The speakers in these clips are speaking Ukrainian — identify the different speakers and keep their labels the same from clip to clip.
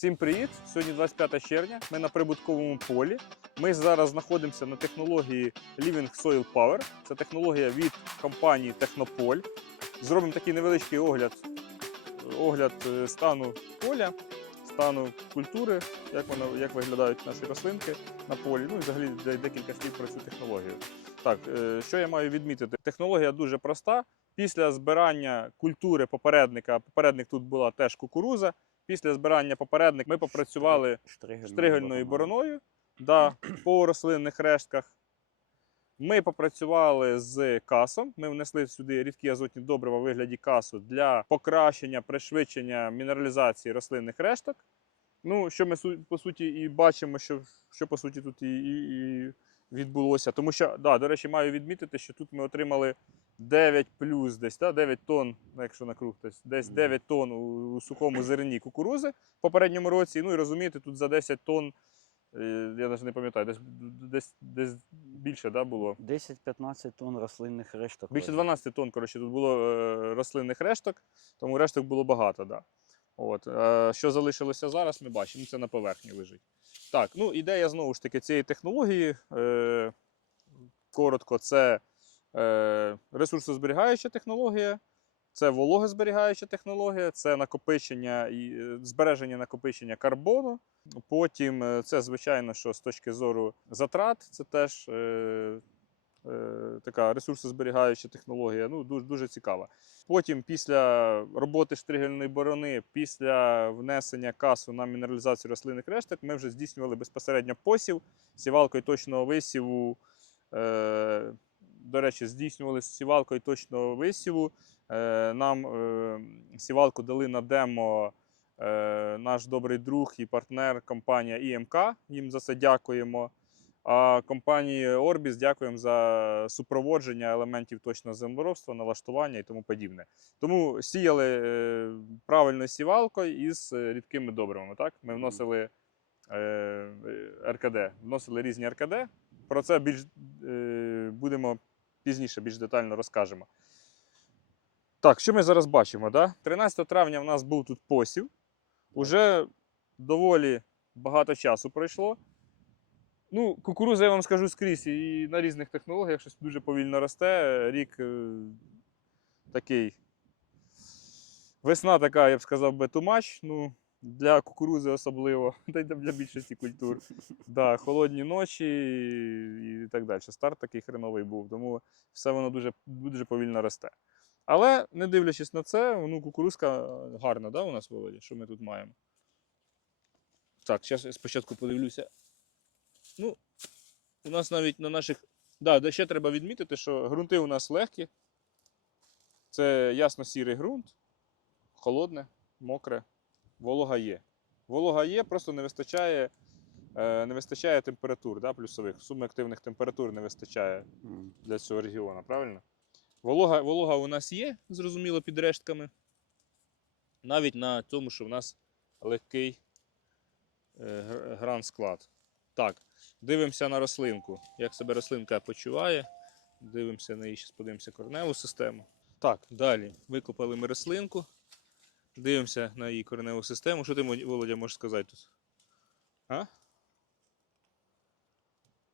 Speaker 1: Всім привіт! Сьогодні 25 червня. Ми на прибутковому полі. Ми зараз знаходимося на технології Living Soil Power. Це технологія від компанії Технополь. Зробимо такий невеличкий огляд, огляд е, стану поля, стану культури, як воно як виглядають наші рослинки на полі. Ну і взагалі декілька слів про цю технологію. Так, е, що я маю відмітити? Технологія дуже проста. Після збирання культури попередника, попередник тут була теж кукуруза. Після збирання попередник ми попрацювали штригельною бороною да, по рослинних рештках. Ми попрацювали з касом. Ми внесли сюди рідкі азотні добрива у вигляді касу для покращення, пришвидшення мінералізації рослинних решток. Ну, що ми по суті і бачимо, що, що по суті тут і, і, і відбулося. Тому що, да, до речі, маю відмітити, що тут ми отримали 9 плюс десь, да, 9 тонн, якщо на круг, десь, десь 9 тонн у, у сухому зерні кукурузи в попередньому році. Ну і розумієте, тут за 10 тонн, е, я навіть не пам'ятаю, десь, десь, десь більше да, було.
Speaker 2: 10-15 тонн рослинних решток.
Speaker 1: Більше 12 тонн, коротше, тут було е, рослинних решток, тому решток було багато. Да. От. Е, що залишилося зараз, ми бачимо, це на поверхні лежить. Так, ну ідея знову ж таки цієї технології. Е, коротко, це ресурсозберігаюча технологія, це вологозберігаюча технологія, це накопичення і е, збереження накопичення карбону. Потім е, це, звичайно, що з точки зору затрат, це теж е, е, така ресурсозберігаюча технологія. Ну, дуже, дуже цікава. Потім, після роботи штригельної борони, після внесення касу на мінералізацію рослинних решток, ми вже здійснювали безпосередньо посів сівалкою точного висіву. Е, до речі, здійснювали з сівалкою точного висіву. Е, нам е, сівалку дали на демо е, наш добрий друг і партнер компанія ІМК. Їм за це дякуємо. А компанії Orbis дякуємо за супроводження елементів точного землеробства, налаштування і тому подібне. Тому сіяли правильно сівалкою із рідкими добривами. Так? Ми вносили РКД, вносили різні РКД. Про це більш будемо пізніше, більш детально розкажемо. Так, що ми зараз бачимо? Да? 13 травня в нас був тут посів. Уже доволі багато часу пройшло. Ну, кукуруза, я вам скажу скрізь, і на різних технологіях щось дуже повільно росте. Рік е, такий. Весна така, я б сказав би, тумач. Ну, для кукурузи особливо, та й для більшості культур. Да, холодні ночі і так далі. Старт такий хреновий був, тому все воно дуже, дуже повільно росте. Але не дивлячись на це, ну, кукурузка гарна, да, у нас Володя, що ми тут маємо. Так, зараз спочатку подивлюся. Ну, у нас навіть на наших. Да, де ще треба відмітити, що ґрунти у нас легкі. Це ясно-сірий ґрунт, холодне, мокре, волога є. Волога є, просто не вистачає, е, не вистачає температур, да, плюсових. Субактивних температур не вистачає для цього регіону, правильно? Волога, волога у нас є, зрозуміло, під рештками. Навіть на тому, що в нас легкий е, гран склад. Так, дивимося на рослинку. Як себе рослинка почуває. Дивимося на її, зараз подивимося кореневу систему. Так, далі викопали ми рослинку. Дивимося на її кореневу систему. Що ти, Володя, можеш сказати тут? А?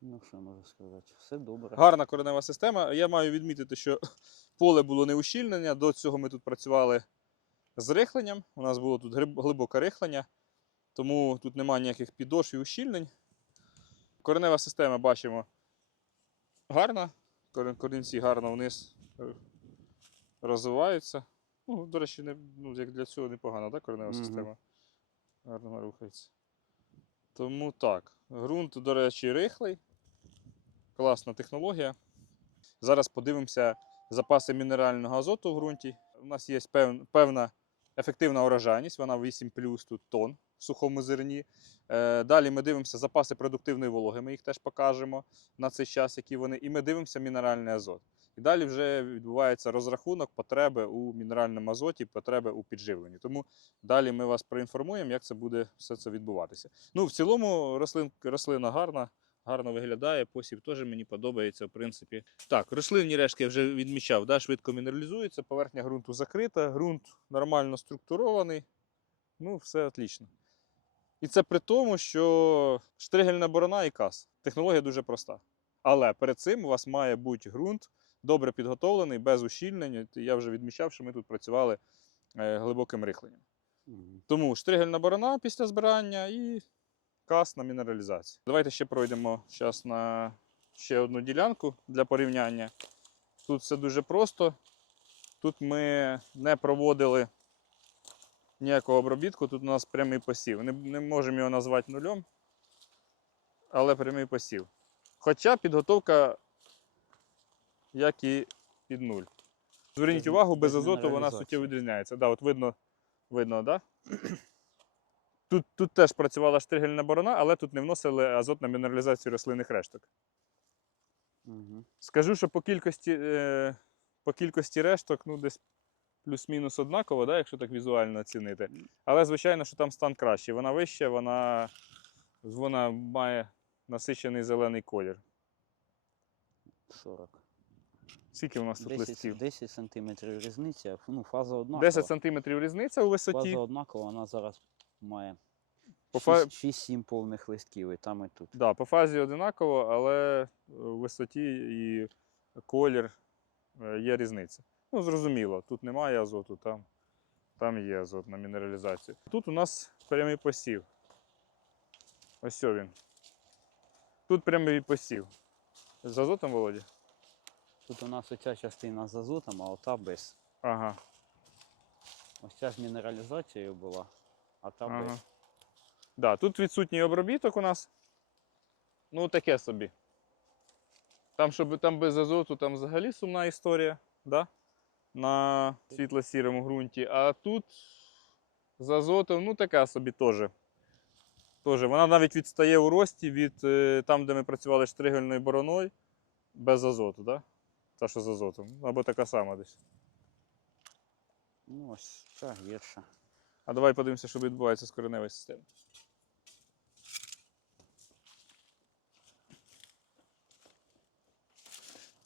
Speaker 2: Ну, що можу сказати? Все добре.
Speaker 1: Гарна коренева система. Я маю відмітити, що поле було не ущільнення. До цього ми тут працювали з рихленням. У нас було тут глибоке рихлення, тому тут немає ніяких підошв і ущільнень. Коренева система бачимо гарна. Корінці гарно вниз е, розвиваються. Ну, до речі, не, ну, як для цього непогана, так, коренева
Speaker 2: Мгм.
Speaker 1: система. Гарно рухається. Тому так. Ґрунт, до речі, рихлий. Класна технологія. Зараз подивимося запаси мінерального азоту в ґрунті. У нас є пев- певна ефективна урожайність, вона 8 плюс тут тонн в сухому зерні. Е, Далі ми дивимося запаси продуктивної вологи, ми їх теж покажемо на цей час, які вони. І ми дивимося мінеральний азот. І далі вже відбувається розрахунок потреби у мінеральному азоті, потреби у підживленні. Тому далі ми вас проінформуємо, як це буде все це відбуватися. Ну, в цілому рослин, рослина гарна, гарно виглядає. Посів теж мені подобається, в принципі. Так, рослинні рештки я вже відмічав, да, швидко мінералізуються, поверхня ґрунту закрита, ґрунт нормально структурований. Ну, все отлично. І це при тому, що штригельна борона і кас. Технологія дуже проста. Але перед цим у вас має бути ґрунт добре підготовлений, без ущільнення. Я вже відмічав, що ми тут працювали е, глибоким рихленням. Тому штригельна борона після збирання і кас на мінералізацію. Давайте ще пройдемо зараз на ще одну ділянку для порівняння. Тут все дуже просто. Тут ми не проводили ніякого обробітку, тут у нас прямий посів. Не, не можемо його назвати нульом, але прямий посів. Хоча підготовка, як і під нуль. Зверніть
Speaker 2: Без-
Speaker 1: увагу, без
Speaker 2: без
Speaker 1: азоту вона суттєво відрізняється. Да, от видно, видно, да? Тут, тут теж працювала штригельна борона, але тут не вносили азот на мінералізацію рослинних решток.
Speaker 2: Мгм.
Speaker 1: Скажу, що по кількості, е, по кількості решток ну, десь плюс-мінус однаково, да, якщо так візуально оцінити. Але, звичайно, що там стан кращий. Вона вища, вона, вона має насичений зелений колір.
Speaker 2: 40.
Speaker 1: Скільки у нас тут
Speaker 2: 10,
Speaker 1: листків?
Speaker 2: 10 сантиметрів різниця. Ну, фаза однакова.
Speaker 1: 10 см різниця у висоті.
Speaker 2: Фаза однакова, вона зараз має
Speaker 1: По,
Speaker 2: 6-7 повних листків, і там і тут.
Speaker 1: да, по фазі одинаково, але е, у висоті і колір е, є різниця. Ну, зрозуміло, тут немає азоту, там, там є азот на мінералізацію. Тут у нас прямий посів. Ось він. Тут прямий посів. З азотом, Володя?
Speaker 2: Тут у нас оця частина з азотом, а ота без.
Speaker 1: Ага.
Speaker 2: Ось ця з мінералізацією була, а та
Speaker 1: ага.
Speaker 2: без.
Speaker 1: Да, тут відсутній обробіток у нас. Ну, таке собі. Там, щоб там без азоту, там взагалі сумна історія, да? на світло-сірому ґрунті. А тут з азотом, ну така собі теж. Тоже. Вона навіть відстає у рості від е, там, де ми працювали штригельною бороною, без азоту, да? Та, що з азотом. Або така сама десь.
Speaker 2: Ну, ось ця гірша.
Speaker 1: А давай подивимося, що відбувається з кореневою системою.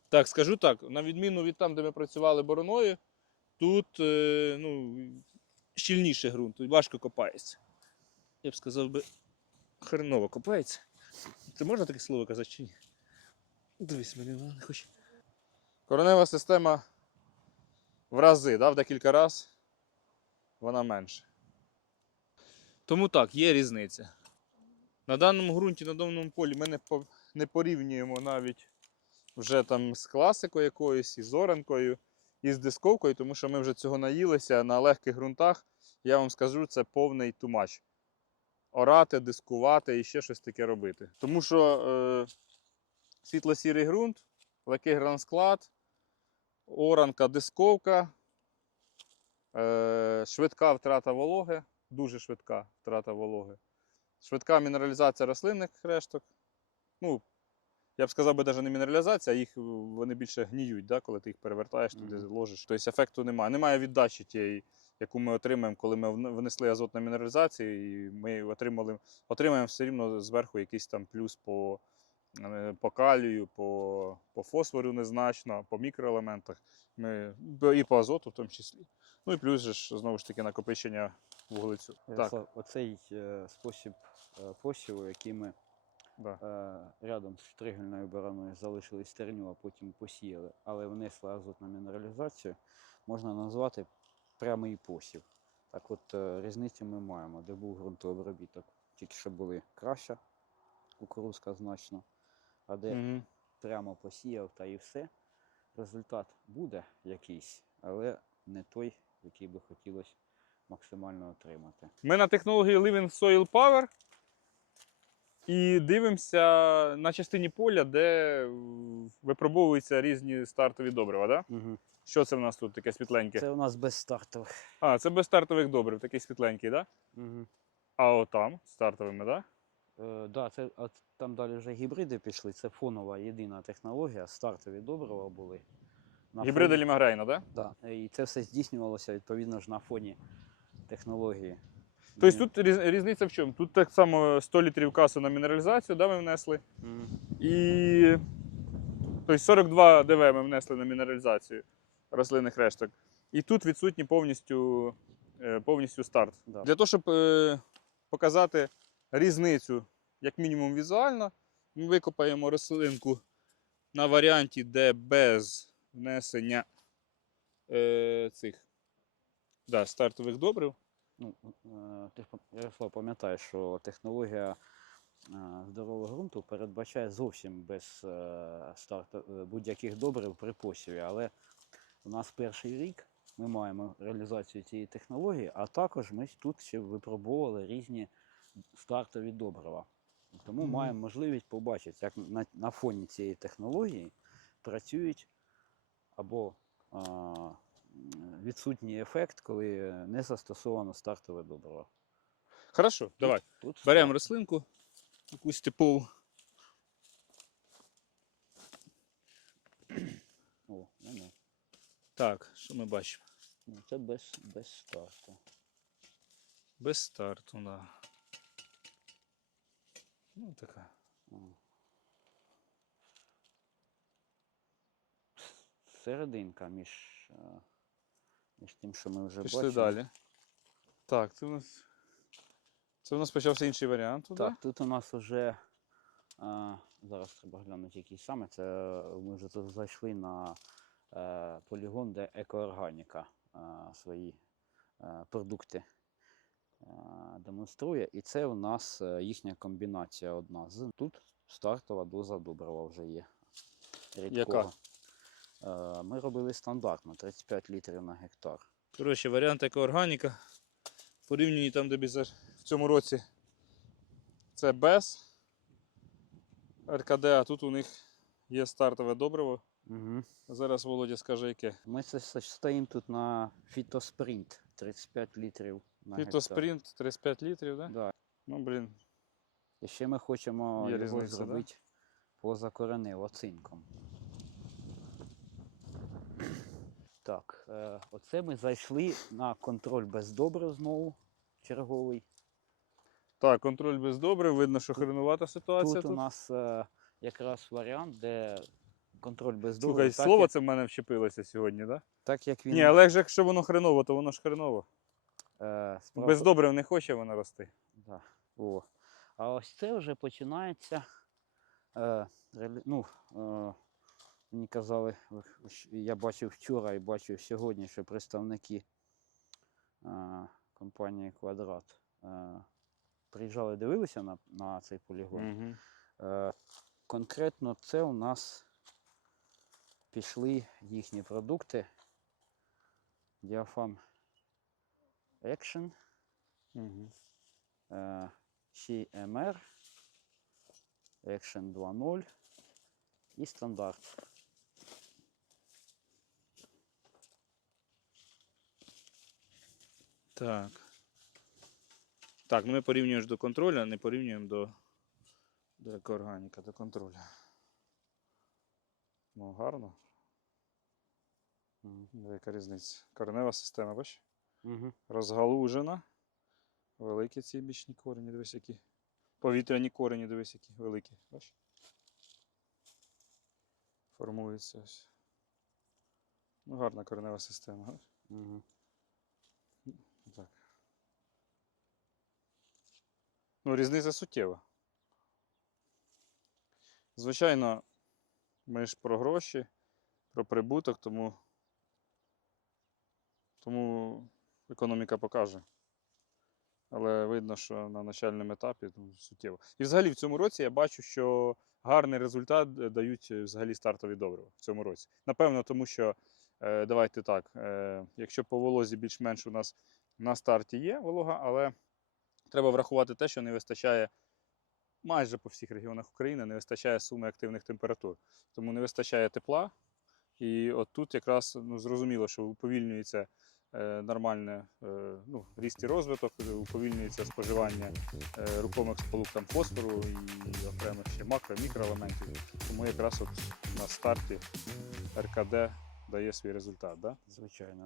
Speaker 1: Так, скажу так, на відміну від там, де ми працювали бороною, тут е, ну, щільніший ґрунт, тут важко копається. Я б сказав би, хреново копається. Це можна таке слово казати чи ні? Дивись, мене не хоче. Коренева система в рази, да, в декілька разів вона менше. Тому так, є різниця. На даному ґрунті, на даному полі ми не, по- не порівнюємо навіть вже там з класикою якоюсь, із оранкою, і з дисковкою, тому що ми вже цього наїлися на легких ґрунтах. Я вам скажу, це повний тумач. Орати, дискувати і ще щось таке робити. Тому що е, світло-сірий ґрунт, легкий грансклад, оранка, дисковка, Е, швидка втрата вологи, дуже швидка втрата вологи. Швидка мінералізація рослинних решток. Ну, я б сказав би, навіть не мінералізація, а їх е, вони більше гніють, да, коли ти їх перевертаєш, туди
Speaker 2: Мгм.
Speaker 1: ложиш. Тобто ефекту немає. Немає віддачі тієї, яку ми отримаємо, коли ми внесли азот на мінералізацію, і ми отримали, отримаємо все рівно зверху якийсь там плюс по, по калію, по, по фосфору незначно, по мікроелементах. Ми, і по азоту в тому числі. Ну і плюс же ж, знову ж таки накопичення вуглецю. Так,
Speaker 2: Оцей е, спосіб е, посіву, який ми
Speaker 1: да.
Speaker 2: е, рядом з штригельною бороною залишили стерню, а потім посіяли, але внесли азотну мінералізацію, можна назвати прямий посів. Так от е, різницю ми маємо, де був ґрунтообробіток. Тільки що були краща кукурузка значно, а де
Speaker 1: Мгм.
Speaker 2: прямо посіяв та і все. Результат буде якийсь, але не той, який би хотілося максимально отримати.
Speaker 1: Ми на технології Living Soil Power і дивимося на частині поля, де випробовуються різні стартові добрива. Да?
Speaker 2: Угу.
Speaker 1: Що це в нас тут таке світленьке?
Speaker 2: Це у нас без стартових.
Speaker 1: А, це без стартових добрив, такий світленький, да?
Speaker 2: Угу.
Speaker 1: А отам стартовими, да?
Speaker 2: Е, да, це, а там далі вже гібриди пішли. Це фонова єдина технологія. Стартові добрива були. На
Speaker 1: Гібриди
Speaker 2: фоні-
Speaker 1: Лімагрейна, да?
Speaker 2: Да. І це все здійснювалося відповідно ж на фоні технології.
Speaker 1: Тобто тут різниця в чому? Тут так само 100 літрів касу на мінералізацію, да, ми внесли.
Speaker 2: Мгм.
Speaker 1: І тобто 42 ДВ ми внесли на мінералізацію рослинних решток. І тут відсутній повністю, е, повністю старт.
Speaker 2: Да.
Speaker 1: Для того, щоб е, показати різницю, як мінімум, візуально. Ми викопаємо рослинку на варіанті, де без внесення е, цих да, стартових добрив.
Speaker 2: Ну, е, ти Ярослав пам'ятає, що технологія е, здорового ґрунту передбачає зовсім без е, будь-яких добрив при посіві. Але у нас перший рік ми маємо реалізацію цієї технології, а також ми тут ще випробовували різні стартові добрива. Тому
Speaker 1: Мгм.
Speaker 2: маємо можливість побачити, як на, на фоні цієї технології працюють або а, відсутній ефект, коли не застосовано стартове добриво.
Speaker 1: Хорошо, давай.
Speaker 2: Тут
Speaker 1: Беремо
Speaker 2: старт.
Speaker 1: рослинку, якусь типову.
Speaker 2: О, ну.
Speaker 1: Так, що ми бачимо?
Speaker 2: Ну, Це без, без старту.
Speaker 1: Без старту, да. Ну, така.
Speaker 2: Серединка між, е, між тим, що ми вже
Speaker 1: Пішли
Speaker 2: бачили.
Speaker 1: далі. Так, це у нас. Це у нас почався інший варіант. тут,
Speaker 2: Так, тут у нас вже а, зараз треба глянути, який саме. Це е, ми вже тут зайшли на е, полігон, де екоорганіка е, свої е, продукти е, демонструє. І це у нас е, їхня комбінація одна з. Тут стартова доза добрива вже є. рідкого. Е, Ми робили стандартно 35 літрів на гектар.
Speaker 1: Коротше, варіант екоорганіка. Порівняні там, де бізар в цьому році це без РКД, а тут у них є стартове добриво.
Speaker 2: Угу.
Speaker 1: Зараз Володя скаже, яке.
Speaker 2: Ми це стоїмо тут на фітоспринт 35 літрів на гектар.
Speaker 1: Фітоспринт 35 літрів, так? Да?
Speaker 2: Да.
Speaker 1: Ну, блін.
Speaker 2: І ще ми хочемо
Speaker 1: Є
Speaker 2: його
Speaker 1: різниця, да?
Speaker 2: зробити позакоренево цинком. Так, е, оце ми зайшли на контроль без добрив знову, черговий.
Speaker 1: Так, контроль без добрив, видно, що хренувата ситуація
Speaker 2: Тут,
Speaker 1: тут.
Speaker 2: у нас е, якраз варіант, де контроль без
Speaker 1: Слухай,
Speaker 2: добрив, так,
Speaker 1: слово
Speaker 2: як,
Speaker 1: це в мене вчепилося сьогодні, так? Да?
Speaker 2: так як він
Speaker 1: Ні, але ж якщо воно хреново, то воно ж хреново.
Speaker 2: е, справа
Speaker 1: Без добрив не хоче воно рости.
Speaker 2: Да. О. А ось це вже починається. Е, реалі... ну, е, мені казали, я бачив вчора і бачив сьогодні, що представники е, компанії Квадрат е, приїжджали, дивилися на, на цей полігон.
Speaker 1: Угу.
Speaker 2: Е, конкретно це у нас пішли їхні продукти. Diafam Action.
Speaker 1: Угу.
Speaker 2: е, CMR, Action 2.0 і стандарт.
Speaker 1: Так. Так, ну ми порівнюємо ж до контролю, а не порівнюємо до, до екоорганіка, до контролю. Ну, гарно.
Speaker 2: Мгм.
Speaker 1: Яка різниця? Коренева система, бач?
Speaker 2: Мгм.
Speaker 1: Розгалужена. Великі ці бічні корені, дивись, які. Повітряні корені, дивись, які великі. Бач? Формується ось. Ну, гарна коренева система. га?
Speaker 2: Мгм.
Speaker 1: Так. Ну, різниця суттєва. Звичайно, ми ж про гроші, про прибуток, тому, тому економіка покаже. Але видно, що на начальному етапі ну, суттєво. І взагалі в цьому році я бачу, що гарний результат е, дають е, взагалі стартові добрива в цьому році. Напевно, тому що, е, давайте так, е, якщо по волозі більш-менш у нас на старті є волога, але треба врахувати те, що не вистачає майже по всіх регіонах України, не вистачає суми активних температур. Тому не вистачає тепла. І от тут якраз ну, зрозуміло, що уповільнюється е, нормальне е, ну, ріст і розвиток, уповільнюється споживання е, рухомих сполук там фосфору і окремих ще макро, мікроелементів. Тому якраз от на старті РКД дає свій результат. Да?
Speaker 2: Звичайно.